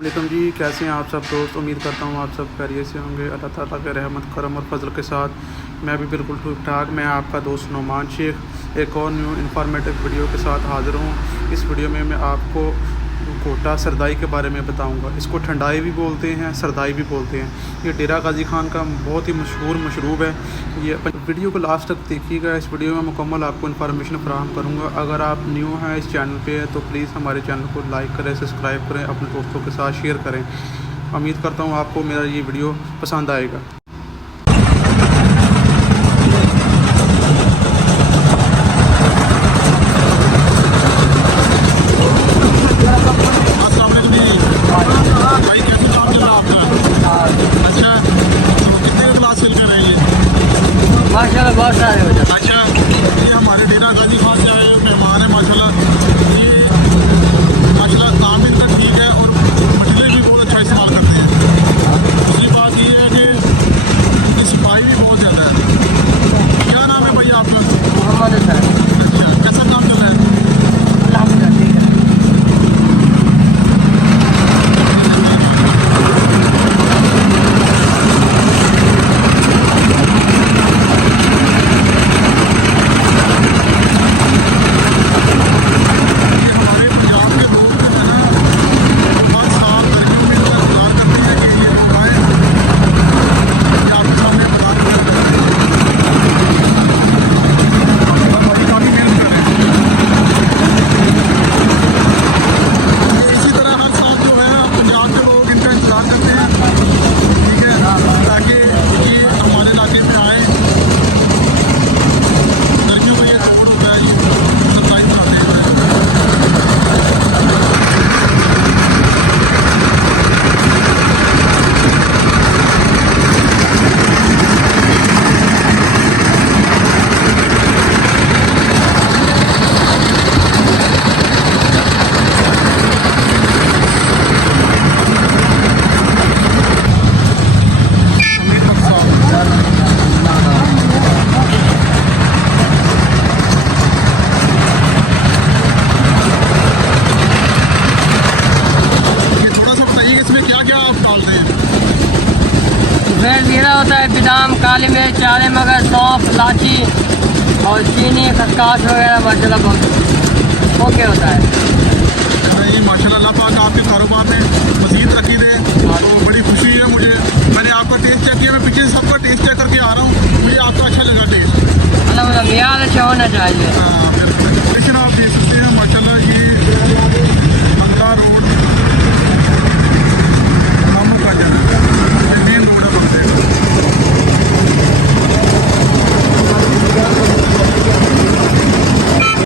वालेकुम जी, कैसे हैं आप सब दोस्त। उम्मीद करता हूँ आप सब खैरियत से होंगे। अल्लाह ताला के रहमत करम और फजल के साथ मैं भी बिल्कुल ठीक ठाक। मैं आपका दोस्त नुमान शेख एक और न्यू इन्फॉर्मेटिव वीडियो के साथ हाज़िर हूँ। इस वीडियो में मैं आपको कोटा सरदाई के बारे में बताऊंगा। इसको ठंडाई भी बोलते हैं, सरदाई भी बोलते हैं। ये डेरा गाजी खान का बहुत ही मशहूर मशरूब है। ये वीडियो को लास्ट तक देखिएगा। इस वीडियो में मुकम्मल आपको इन्फॉर्मेशन फराहम करूंगा। अगर आप न्यू हैं इस चैनल पे तो प्लीज़ हमारे चैनल को लाइक करें, सब्सक्राइब करें, अपने दोस्तों के साथ शेयर करें। उम्मीद करता हूँ आपको मेरा ये वीडियो पसंद आएगा। माशाल्लाह बहुत सारे हो जाते। अच्छा, ये हमारे डेरा गाजी खान से आए मेहमान है माशाल्लाह। ये माशाल्लाह काम इनका ठीक है और मटेरियल भी बहुत अच्छा इस्तेमाल करते हैं। दूसरी बात ये है कि इनकी सफाई भी बहुत ज़्यादा है। क्या नाम है भैया आपका? मोहम्मद सर। अच्छा, कैसा काम चल रहा है? अल्हम्दुलिल्लाह ठीक है। ये हमारे पंजाब के लोग जो है ना, हर साल गर्मियों में इतना इंतजार करते हैं कि ये लोग आए, ये आपके सामने बता रहे और भाई काफ़ी मेहनत कर रहे हैं। ये इसी तरह हर साल जो है पंजाब के लोग इनका इंतजार करते हैं, ठीक है, ताकि ये हमारे इलाके में आए। गर्मियों में ये रोड होता है, ये सरप्राइज बनाते हैं। ये थोड़ा सा बताइए कि इसमें क्या क्या आप डालते हैं? इसमें जीरा होता है, बादाम, काली मिर्च, चारे मगर, सौंफ, इलायची और चीनी, खसखस वगैरह माशाल्लाह बहुत ओके होता है। ये माशाल्लाह अल्लाह पाक आपके कारोबार में मज़ीद तरक्की दे। तो बड़ी खुशी है मुझे। मैंने आपका टेस्ट चेक किया, मैं पीछे से सबका टेस्ट चेक करके आ रहा हूँ। मुझे आपका अच्छा लगा टेस्ट। अल्हम्दुलिल्लाह मियाद अच्छा होना चाहिए।